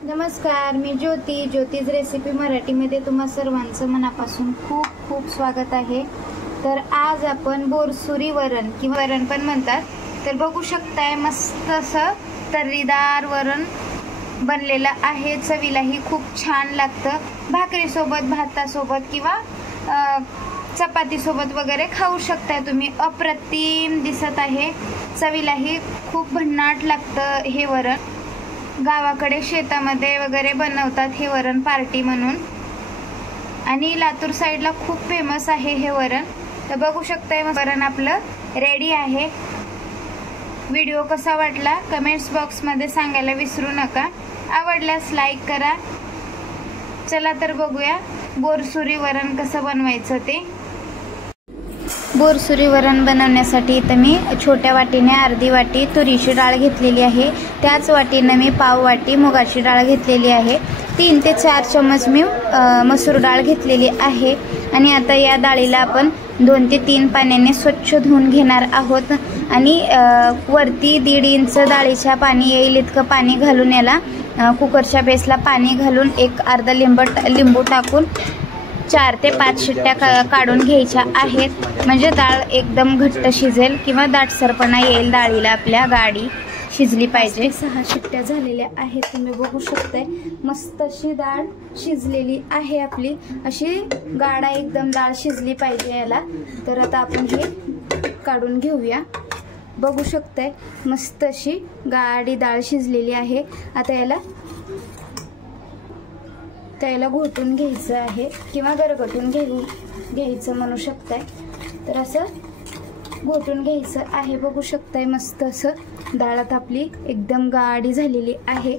नमस्कार, मी ज्योतिष रेसिपी मराठीमध्ये तुम्हा सर्वांचं मनापासून खूप खूप स्वागत आहे। तर आज आपण बोरसुरी वरण किंवा वरण पण म्हणतात, तर बघू शकताय मस्त असं तर्रीदार वरण बनलेलं आहे। चवीलाही खूप छान लागतं, भाकरीसोबत, भातासोबत किंवा चपातीसोबत वगैरे खाऊ शकताय तुम्ही। अप्रतिम दिसत आहे, चवीलाही खूप भन्नाट लागतं हे वरण। गावाकडे शेतामध्ये वगैरे बनवतात हे वरण पार्टी म्हणून, आणि लातूर साईडला खूप फेमस आहे हे वरण। तर बघू शकताय वरण आपलं रेडी आहे। व्हिडिओ कसा वाटला कमेंट्स बॉक्समध्ये सांगायला विसरू नका, आवडल्यास लाईक करा। चला तर बघूया बोरसुरी वरण कसं बनवायचं ते। बोरसुरी वरण बनवण्यासाठी इथं मी छोट्या वाटीने अर्धी वाटी तुरीची डाळ घेतलेली आहे, त्याच वाटीने मी पाव वाटी मुगाची डाळ घेतलेली आहे, 3 ते 4 चम्मच मी मसूर डाळ घेतलेली आहे। आणि आता या डाळीला आपण 2 ते 3 पाण्याने स्वच्छ धुवून घेणार आहोत। आणि वरती 1.5 इंच डाळीच्या पाणी येईल इतकं पाणी घालून याला कुकरच्या बेसला पाणी घालून एक अर्धा लिंबू टाकून 4 ते 5 शिट्ट्या काढून घ्यायच्या आहेत, म्हणजे डाळ एकदम घट्ट शिजेल किंवा दाटसरपणा येईल डाळीला, आपल्या गाढी शिजली पाहिजे। 6 शिट्ट्या झालेल्या आहेत, तुम्ही बघू शकताय मस्त अशी डाळ शिजलेली आहे आपली, अशी गाढा एकदम डाळ शिजली पाहिजे याला। तर आता आपण हे काढून घेऊया, बघू शकताय मस्त अशी गाढी डाळ शिजलेली आहे। आता याला घोटून घ्यायचं आहे किंवा गरगटून घ्यायचं म्हणू शकताय। तर असं घोटून घ्यायचं आहे, बघू शकताय मस्त असं डाळ आता आपली एकदम गाढी झालेली आहे,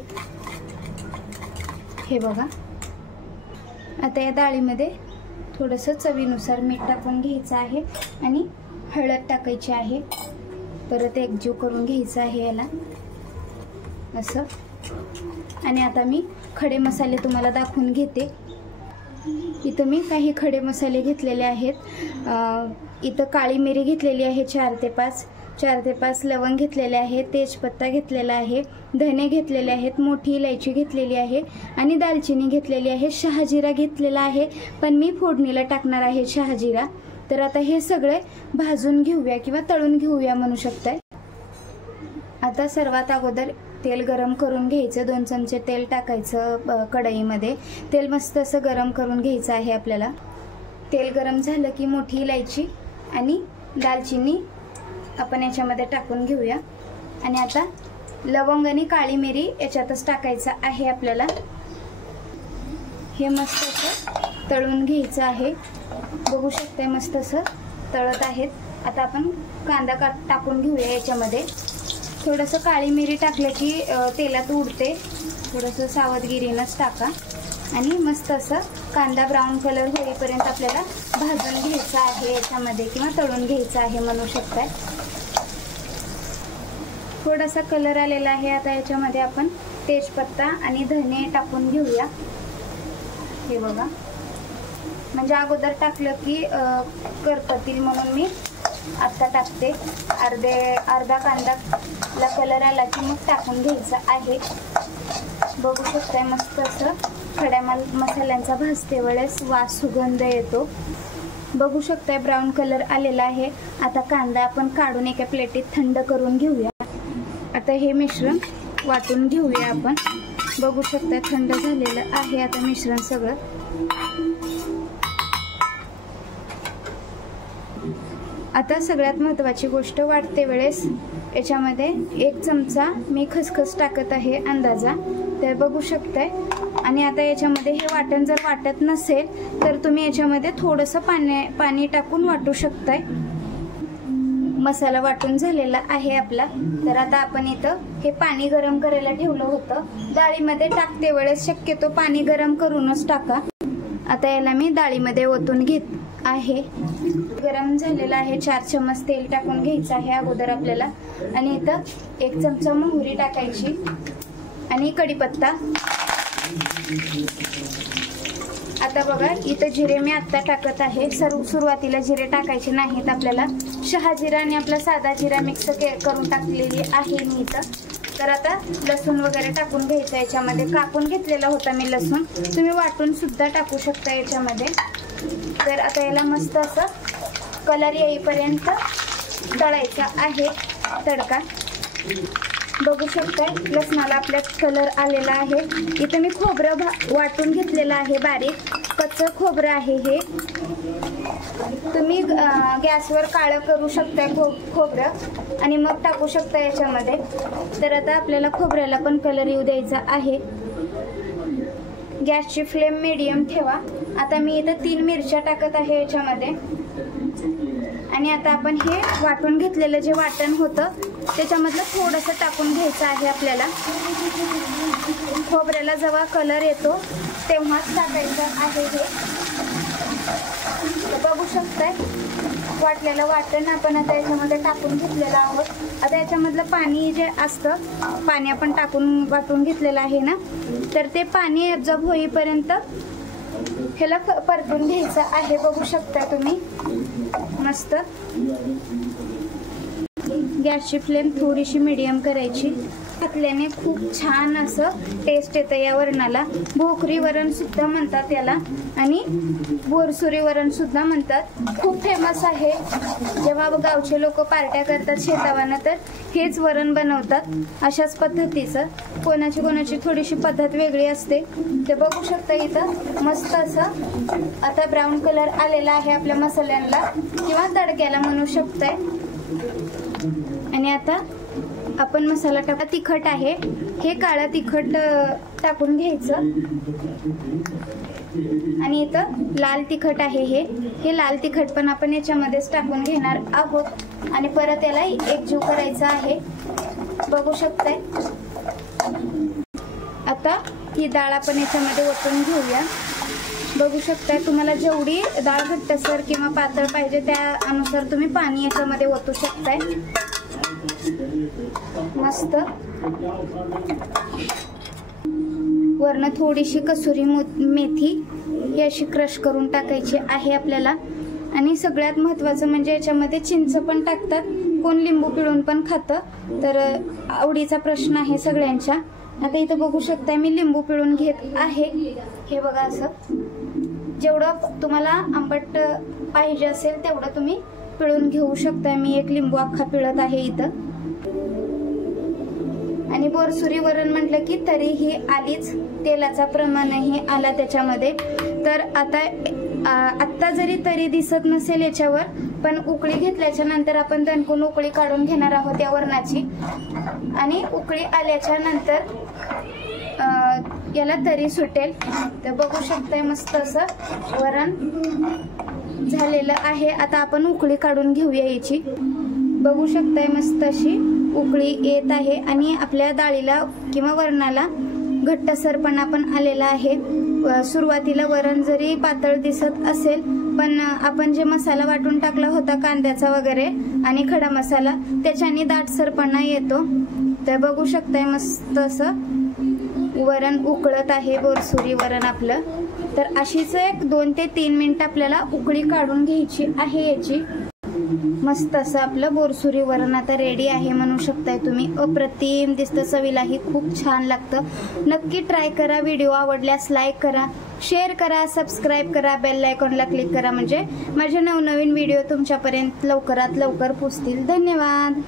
हे बघा। आता या डाळीमध्ये थोडंसं चवीनुसार मीठ टाकून घ्यायचं आहे आणि हळद टाकायची आहे, परत एकजीव करून घ्यायचं आहे याला असं। आणि आता मी खडे मसाले तुम्हाला दाखवून घेते। इथं मी काही खडे मसाले घेतलेले आहेत। इथं काळी मिरी घेतलेली आहे 4 ते 5 लवंग घेतलेले आहे, तेजपत्ता घेतलेला आहे, धने घेतलेले आहेत, मोठी इलायची घेतलेली आहे आणि दालचिनी घेतलेली आहे, शहाजिरा घेतलेला आहे, पण मी फोडणीला टाकणार आहे शहाजिरा। तर आता हे सगळे भाजून घेऊया किंवा तळून घेऊया म्हणू शकताय। आता सर्वात अगोदर तेल गरम करून घ्यायचं, 2 चमचे तेल टाकायचं कढईमध्ये। तेल मस्त असं गरम करून घ्यायचं आहे आपल्याला। तेल गरम झालं की मोठी इलायची आणि दालचिनी आपण याच्यामध्ये टाकून घेऊया। आणि आता लवंग आणि काळी मिरी याच्यातच टाकायचं आहे आपल्याला। हे मस्त असं तळून घ्यायचं आहे, बघू शकताय मस्त असं तळत आहेत। आता आपण कांदा टाकून घेऊया याच्यामध्ये। थोडंसं काळी मिरी टाकलं की तेलात उडते, थोडंसं सावधगिरीनंच टाका। आणि मस्त असं कांदा ब्राऊन कलर होईपर्यंत आपल्याला भाजून घ्यायचं आहे याच्यामध्ये किंवा तळून घ्यायचं आहे म्हणू शकताय। थोडासा कलर आलेला आहे, आता याच्यामध्ये आपण तेजपत्ता आणि धने टाकून घेऊया, हे बघा। म्हणजे अगोदर टाकलं की करपतील म्हणून मी आता टाकते। अर्धा कांदा कलर आला की मग टाकून घ्यायचा आहे, बघू शकताय मस्त असं खड्या मसाल्यांचा भाजते वेळेस वास सुगंध येतो, बघू शकताय ब्राऊन कलर आलेला आहे। आता कांदा आपण काढून एका प्लेटीत थंड करून घेऊया। आता हे मिश्रण वाटून घेऊया आपण, बघू शकताय थंड झालेलं आहे आता मिश्रण सगळं। आता सगळ्यात महत्त्वाची गोष्ट, वाटते वेळेस याच्यामध्ये 1 चमचा मी खसखस टाकत आहे अंदाजा, तर बघू शकताय। आणि आता याच्यामध्ये हे वाटण जर वाटत नसेल तर तुम्ही याच्यामध्ये थोडंसं पाणी टाकून वाटू शकताय। मसाला वाटून झालेला आहे आपला। तर आता आपण इथं हे पाणी गरम करायला ठेवलं होतं, डाळीमध्ये टाकते वेळेस शक्यतो पाणी गरम करूनच टाका। आता याला मी डाळीमध्ये ओतून घेत आहे, गरम झालेला आहे। 4 चम्मच तेल टाकून घ्यायचं आहे अगोदर आपल्याला। आणि इथं 1 चमचा मोहरी टाकायची आणि कढीपत्ता। आता बघा इथं जिरे मी आत्ता टाकत आहे, सुरुवातीला जिरे टाकायचे नाहीत आपल्याला। शहाजिरा आणि आपला साधा जिरा मिक्स करून टाकलेली आहे मी इथं। तर आता लसूण वगैरे टाकून घ्यायचं याच्यामध्ये. कापून घेतलेला होता मी लसूण, तुम्ही वाटून सुद्धा टाकू शकता याच्यामध्ये. तर आता याला मस्त असं कलर येईपर्यंत तळायचा आहे तडका. बघू शकताय लसणाला आपल्या कलर आलेला आहे. इथं मी खोबरं वाटून घेतलेलं आहे, बारीक कच्चं खोबरं आहे हे. तुम्ही गॅसवर काळं करू शकता खोबरं आणि मग टाकू शकता याच्यामध्ये. तर आता आपल्याला खोबऱ्याला पण कलर येऊ द्यायचा आहे. गॅसची फ्लेम मीडियम ठेवा. आता मी इथं 3 मिरच्या टाकत आहे याच्यामध्ये. आणि आता आपण हे वाटून घेतलेलं जे वाटण होतं त्याच्यामधलं थोडंसं टाकून घ्यायचं आहे आपल्याला. खोबऱ्याला जेव्हा कलर येतो तेव्हाच टाकायचं आहे हे. बघू शकताय वाटलेलं वाटण आपण आता याच्यामध्ये टाकून घेतलेलं आहोत. आता याच्यामधलं पाणी जे असतं, पाणी आपण टाकून वाटून घेतलेलं आहे ना, तर ते पाणी ॲब्झॉर्ब होईपर्यंत ह्याला परतून घ्यायचं आहे. बघू शकता तुम्ही मस्त. गॅसची फ्लेम थोडीशी मीडियम करायची. घातल्याने खूप छान असं टेस्ट येतं या वरणाला. भोकरी वरण सुद्धा म्हणतात याला आणि बोरसुरी वरण सुद्धा म्हणतात. खूप फेमस आहे. जेव्हा गावचे लोक पार्ट्या करतात शेतावानं तर हेच वरण बनवतात अशाच पद्धतीचं. कोणाची थोडीशी पद्धत वेगळी असते. ते बघू शकता इथं मस्त असं आता ब्राऊन कलर आलेला आहे आपल्या मसाल्यांना किंवा तडक्याला म्हणू शकताय. आणि आता आपण मसाला टाका. तिखट आहे हे, काळं तिखट टाकून घ्यायचं. आणि इथं लाल तिखट आहे हे लाल तिखट पण आपण याच्यामध्येच टाकून घेणार आहोत. आणि परत याला एकजीव करायचा आहे. बघू शकताय. आता ही डाळ आपण याच्यामध्ये ओतून घेऊया. बघू शकताय तुम्हाला जेवढी डाळ घट्टसर किंवा पातळ पाहिजे त्या अनुसार तुम्ही पाणी याच्यामध्ये ओतू शकताय. मस्त. वरनं थोडीशी कसुरी मेथी ही अशी क्रश करून टाकायची आहे आपल्याला. आणि सगळ्यात महत्त्वाचं म्हणजे याच्यामध्ये चिंच पण टाकतात, कोण लिंबू पिळून पण खातं. तर आवडीचा प्रश्न आहे सगळ्यांच्या. आता इथं बघू शकताय मी लिंबू पिळून घेत आहे. हे बघा असं जेवढं तुम्हाला आंबट पाहिजे असेल तेवढं तुम्ही पिळून घेऊ शकता. मी एक लिंबू अख्खा पिळत आहे इथं. आणि बोरसुरी वरण म्हटलं की तरीही आलीच, तेलाचा प्रमाणही आला त्याच्यामध्ये. तर आत्ता जरी तरी दिसत नसेल याच्यावर, पण उकळी घेतल्याच्या नंतर आपण दणकून उकळी काढून घेणार आहोत या वरणाची. आणि उकळी आल्याच्या नंतर याला तरी सुटेल. तर बघू शकताय मस्त असं वरण झालेलं आहे. आता आपण उकळी काढून घेऊया याची. बघू शकताय मस्त अशी उकळी येत आहे आणि आपल्या डाळीला किंवा वरणाला घट्टसरपणा पण आलेला आहे. सुरुवातीला वरण जरी पातळ दिसत असेल पण आपण जे मसाला वाटून टाकला होता कांद्याचा वगैरे आणि खडा मसाला त्याच्याने दाटसरपणा येतो. तर बघू शकताय मस्त असं वरण उकळत आहे बोरसुरी वरण आपलं. तर अशीच एक 2 ते 3 मिनिट आपल्याला उकळी काढून घ्यायची आहे याची. मस्त असं आपलं बोरसुरी वरण आता रेडी आहे म्हणू शकताय तुम्ही. अप्रतिम दिसतं, चवीलाही खूप छान लागतं. नक्की ट्राय करा. व्हिडिओ आवडल्यास लाईक करा, शेअर करा, सबस्क्राईब करा, बेल आयकॉनला क्लिक करा म्हणजे माझे नवनवीन व्हिडिओ तुमच्यापर्यंत लवकरात लवकर पोहोचतील. धन्यवाद.